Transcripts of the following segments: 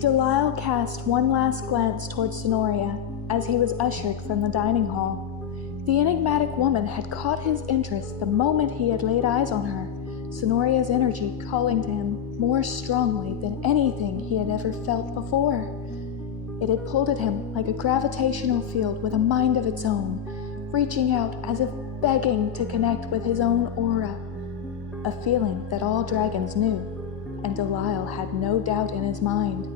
Delial cast one last glance towards Sonoria as he was ushered from the dining hall. The enigmatic woman had caught his interest the moment he had laid eyes on her, Sonoria's energy calling to him more strongly than anything he had ever felt before. It had pulled at him like a gravitational field with a mind of its own, reaching out as if begging to connect with his own aura, a feeling that all dragons knew, and Delial had no doubt in his mind.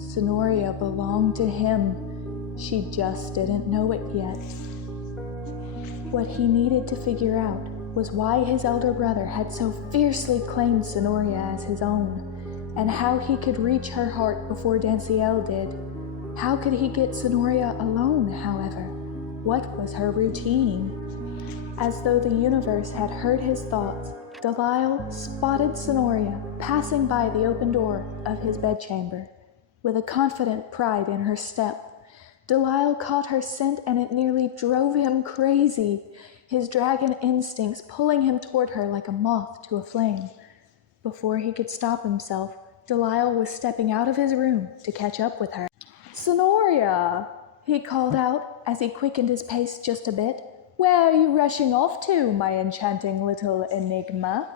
Sonoria belonged to him. She just didn't know it yet. What he needed to figure out was why his elder brother had so fiercely claimed Sonoria as his own, and how he could reach her heart before Delial did. How could he get Sonoria alone, however? What was her routine? As though the universe had heard his thoughts, Delial spotted Sonoria passing by the open door of his bedchamber. With a confident pride in her step, Delial caught her scent and it nearly drove him crazy, his dragon instincts pulling him toward her like a moth to a flame. Before he could stop himself, Delial was stepping out of his room to catch up with her. "Sonoria," he called out as he quickened his pace just a bit. "Where are you rushing off to, my enchanting little enigma?"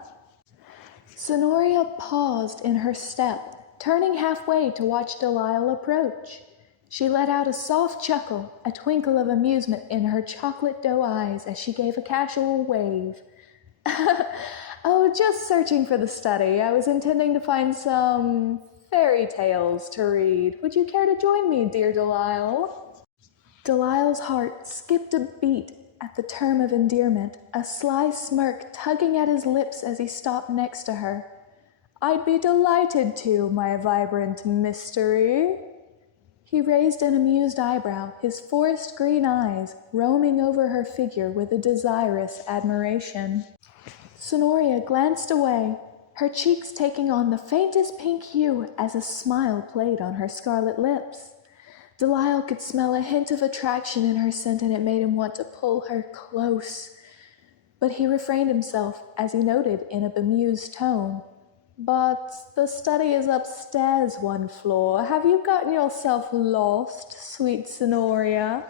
Sonoria paused in her step, turning halfway to watch Delial approach. She let out a soft chuckle, a twinkle of amusement in her chocolate dough eyes as she gave a casual wave. "Oh, just searching for the study. I was intending to find some fairy tales to read. Would you care to join me, dear Delial?" Delial's heart skipped a beat at the term of endearment, a sly smirk tugging at his lips as he stopped next to her. "I'd be delighted to, my vibrant mystery." He raised an amused eyebrow, his forest green eyes roaming over her figure with a desirous admiration. Sonoria glanced away, her cheeks taking on the faintest pink hue as a smile played on her scarlet lips. Delial could smell a hint of attraction in her scent and it made him want to pull her close. But he refrained himself as he noted in a bemused tone, "But the study is upstairs one floor. Have you gotten yourself lost, sweet Sonoria?"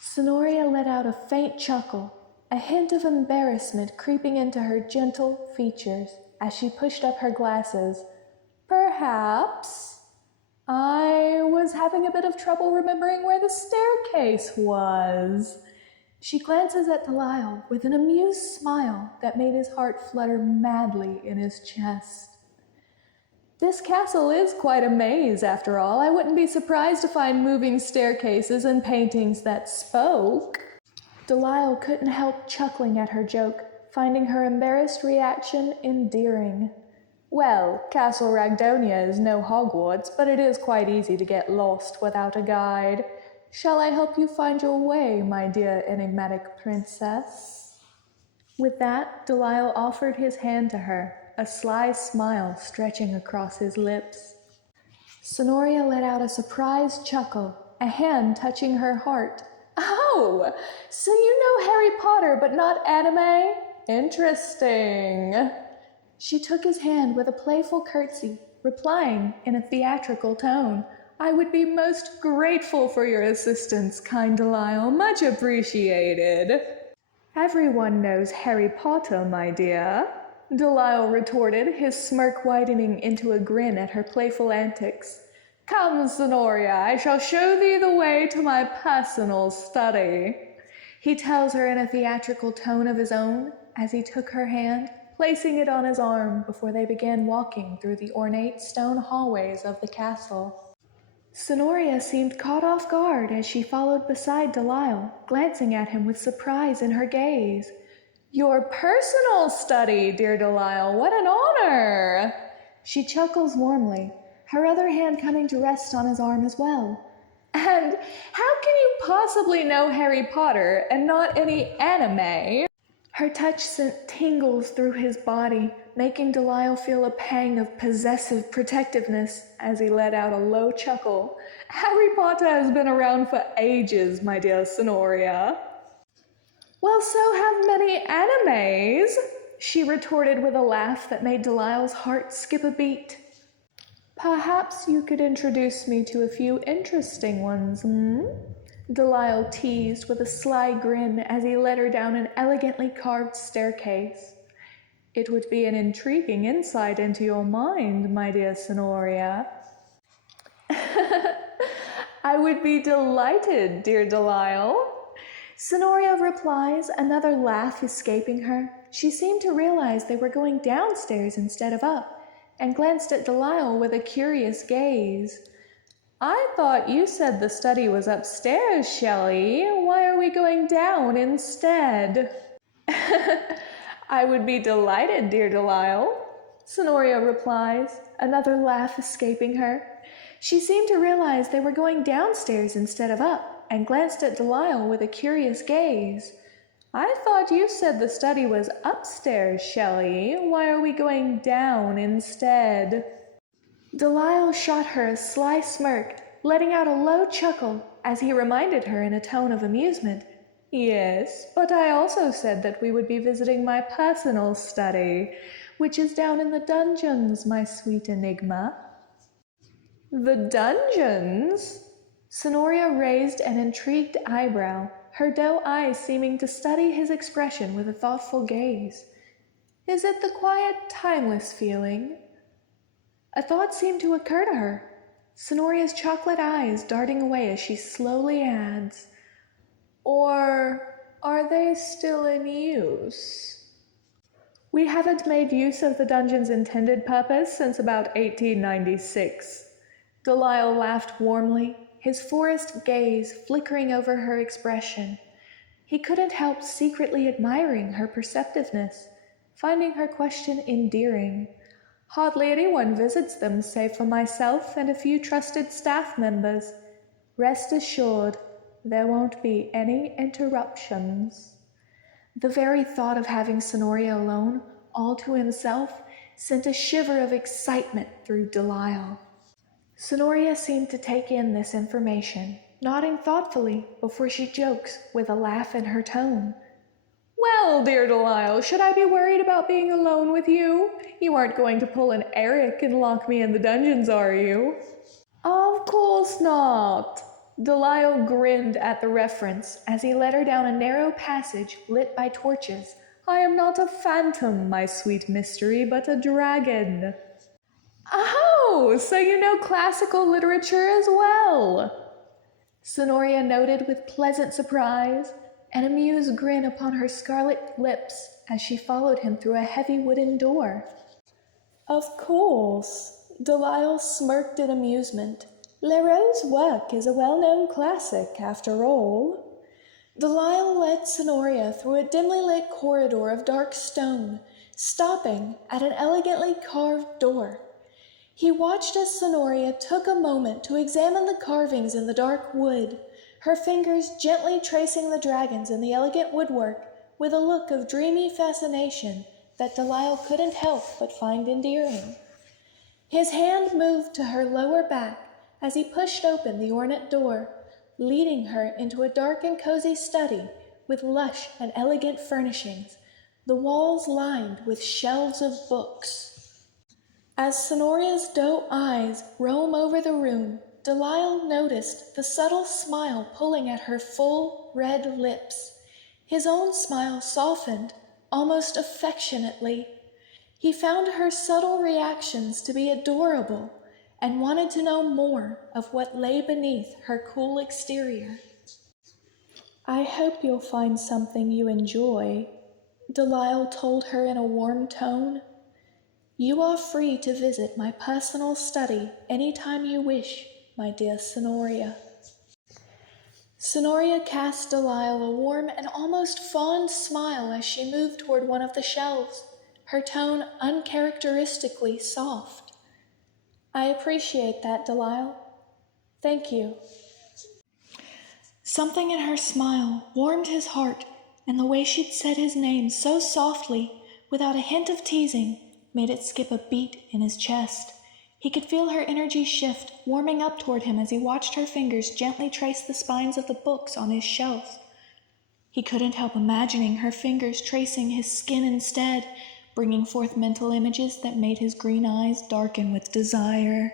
Sonoria let out a faint chuckle, a hint of embarrassment creeping into her gentle features as she pushed up her glasses. "Perhaps. I was having a bit of trouble remembering where the staircase was." She glances at Delial with an amused smile that made his heart flutter madly in his chest. "This castle is quite a maze, after all. I wouldn't be surprised to find moving staircases and paintings that spoke." Delial couldn't help chuckling at her joke, finding her embarrassed reaction endearing. "Well, Castle Ragdonia is no Hogwarts, but it is quite easy to get lost without a guide. Shall I help you find your way, my dear enigmatic princess?" With that, Delial offered his hand to her, a sly smile stretching across his lips. Sonoria let out a surprised chuckle, a hand touching her heart. "Oh, so you know Harry Potter but not anime? Interesting." She took his hand with a playful curtsy, replying in a theatrical tone, "I would be most grateful for your assistance, kind Delial. Much appreciated." "Everyone knows Harry Potter, my dear," Delial retorted, his smirk widening into a grin at her playful antics. "Come, Sonoria, I shall show thee the way to my personal study," he tells her in a theatrical tone of his own as he took her hand, placing it on his arm before they began walking through the ornate stone hallways of the castle. Sonoria seemed caught off guard as she followed beside Delial, glancing at him with surprise in her gaze. "Your personal study, dear Delial, what an honor!" She chuckles warmly, her other hand coming to rest on his arm as well. "And how can you possibly know Harry Potter and not any anime?" Her touch sent tingles through his body, making Delial feel a pang of possessive protectiveness as he let out a low chuckle. "Harry Potter has been around for ages, my dear Sonoria." "Well, so have many animes," she retorted with a laugh that made Delial's heart skip a beat. Perhaps you could introduce me to a few interesting ones, Delial teased with a sly grin as he led her down an elegantly carved staircase. It would be an intriguing insight into your mind, my dear Sonoria. I would be delighted, dear Delial. Sonoria replies, another laugh escaping her. She seemed to realize they were going downstairs instead of up, and glanced at Delial with a curious gaze. I thought you said the study was upstairs, Shelley. Why are we going down instead? I would be delighted, dear Delial. Sonoria replies, another laugh escaping her. She seemed to realize they were going downstairs instead of up, and glanced at Delial with a curious gaze. I thought you said the study was upstairs, Shelley. Why are we going down instead? Delial shot her a sly smirk, letting out a low chuckle as he reminded her in a tone of amusement. Yes, but I also said that we would be visiting my personal study, which is down in the dungeons, my sweet enigma. The dungeons? Sonoria raised an intrigued eyebrow, her doe eyes seeming to study his expression with a thoughtful gaze. Is it the quiet, timeless feeling? A thought seemed to occur to her, Sonoria's chocolate eyes darting away as she slowly adds, or are they still in use? We haven't made use of the dungeon's intended purpose since about 1896. Delial laughed warmly, his forest gaze flickering over her expression. He couldn't help secretly admiring her perceptiveness, finding her question endearing. Hardly anyone visits them save for myself and a few trusted staff members. Rest assured, there won't be any interruptions. The very thought of having Sonoria alone, all to himself, sent a shiver of excitement through Delial. Sonoria seemed to take in this information, nodding thoughtfully before she jokes with a laugh in her tone. Well, dear Delial, should I be worried about being alone with you? You aren't going to pull an Eric and lock me in the dungeons, are you? Of course not. Delial grinned at the reference as he led her down a narrow passage lit by torches. I am not a phantom, my sweet mystery, but a dragon. Oh, so you know classical literature as well. Sonoria noted with pleasant surprise, an amused grin upon her scarlet lips as she followed him through a heavy wooden door. Of course, Delial smirked in amusement. Leroux's work is a well-known classic, after all. Delial led Sonoria through a dimly lit corridor of dark stone, stopping at an elegantly carved door. He watched as Sonoria took a moment to examine the carvings in the dark wood, her fingers gently tracing the dragons in the elegant woodwork with a look of dreamy fascination that Delial couldn't help but find endearing. His hand moved to her lower back as he pushed open the ornate door, leading her into a dark and cozy study with lush and elegant furnishings, the walls lined with shelves of books. As Sonoria's doe eyes roam over the room, Delial noticed the subtle smile pulling at her full, red lips. His own smile softened, almost affectionately. He found her subtle reactions to be adorable and wanted to know more of what lay beneath her cool exterior. I hope you'll find something you enjoy, Delial told her in a warm tone. You are free to visit my personal study any time you wish, my dear Sonoria. Sonoria cast Delial a warm and almost fond smile as she moved toward one of the shelves, her tone uncharacteristically soft. I appreciate that, Delial. Thank you. Something in her smile warmed his heart, and the way she'd said his name so softly, without a hint of teasing, made it skip a beat in his chest. He could feel her energy shift, warming up toward him as he watched her fingers gently trace the spines of the books on his shelves. He couldn't help imagining her fingers tracing his skin instead, bringing forth mental images that made his green eyes darken with desire.